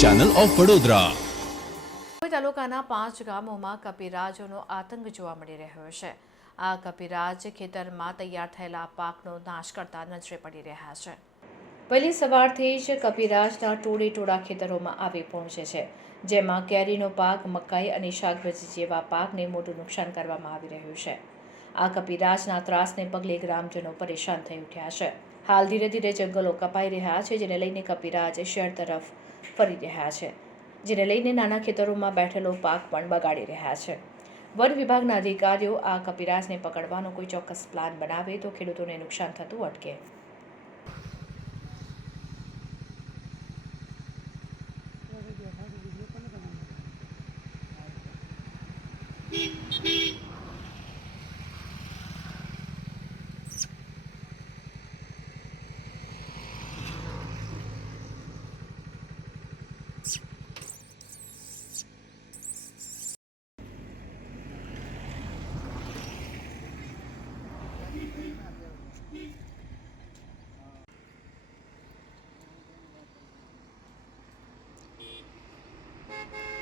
Channel of Vadodara તાલુકાના પાંચ ગામોમાં કપિરાજોનો આતંક જોવા મળી રહ્યો છે. આ કપિરાજ ખેતરમાં તૈયાર થયેલા પાકનો નાશ કરતા નજરે પડી રહ્યા છે. વહેલી સવારથી જ કપિરાજના ટોળે ટોળા ખેતરોમાં આવી પહોંચે છે, જેમાં કેરીનો પાક, મકાઈ અને શાકભાજી જેવા પાકને મોટું નુકસાન કરવામાં આવી રહ્યું છે. આ કપિરાજના ત્રાસને પગલે ગ્રામજનો પરેશાન થઈ ઉઠ્યા છે. હાલ ધીરે ધીરે જંગલો કપાઈ રહ્યા છે, જેને લઈને કપિરાજ શહેર તરફ ફરી રહ્યા છે, જેને લઈને નાના ખેતરોમાં બેઠેલો પાક પણ બગાડી રહ્યા છે. વન વિભાગના અધિકારીઓ આ કપિરાજને પકડવાનો કોઈ ચોક્કસ પ્લાન બનાવે તો ખેડૂતોને નુકસાન થતું અટકે.